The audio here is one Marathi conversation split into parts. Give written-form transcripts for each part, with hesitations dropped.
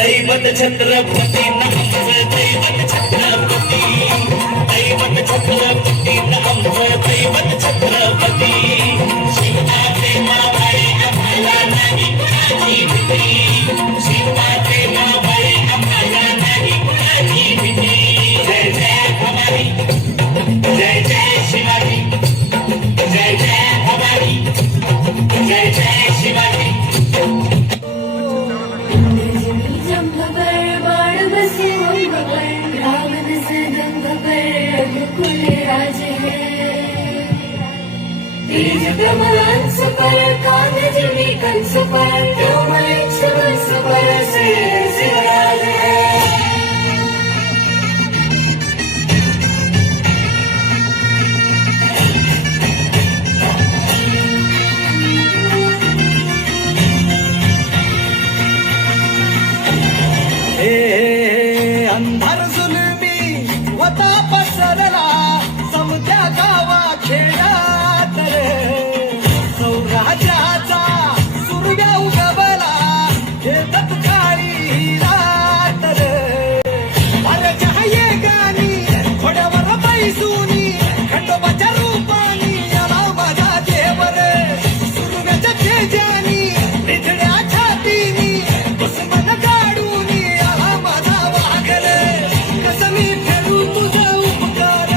दैवत छत्रपती नामचं दैवत छत्रपती दैवत छत्रपती नामचं दैवत छत्रपती शिवमाते मावळे आम्हाला नाही कुणाची भीती शिवमाते मावळे आम्हाला नाही कुणाची भीती जय जय भवानी जय जय शिवाजी जय जय भवानी जय जय शिवाजी कंस पर कान जिमी कंस पर क्यों मलिक्ष कंस पर शिवराज है अंधार जुलमी वता पसरला समत्या गावा खेळात रे सौराज्याचा सूर्य उगवला घेतत काळी रात रे माझ्या ये गाणी घोड्यावर बैसूनी खंडोबाच्या रूपानी आला माझा देव रे सूर्याच्या तेजानी निधड्या छातीनी दुश्मन गाडूनी आला माझा वाघ रे कसं मी फेडू तुझं उपकार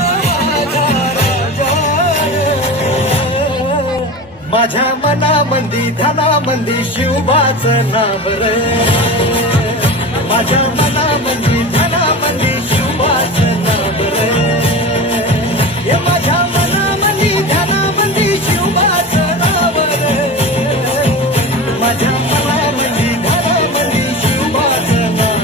माझ्या मनामंदी धनामंदी शिवबाचं नाव रे माझ्या मनामंदी धनामंदी शिवबाचं नाव रे हे माझ्या मनामंदी धनामंदी शिवबाचं नाव रे माझ्या मनामंदी धनामंदी शिवबाचं नाव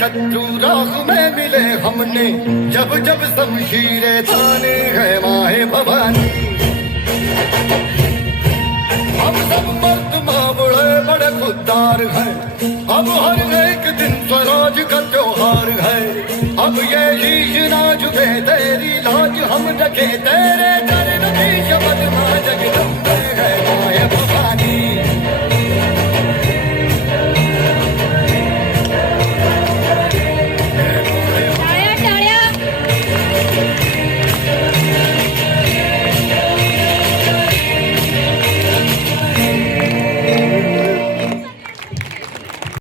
शत्रु राह में मिले हमने जब जब शमशीरें ताने है माहे भवानी हम सब मर्द मावड़े बड़े खुददार हैं अब हर एक दिन स्वराज का त्योहार है अब ये शीश ना झुके तेरी लाज हम रखे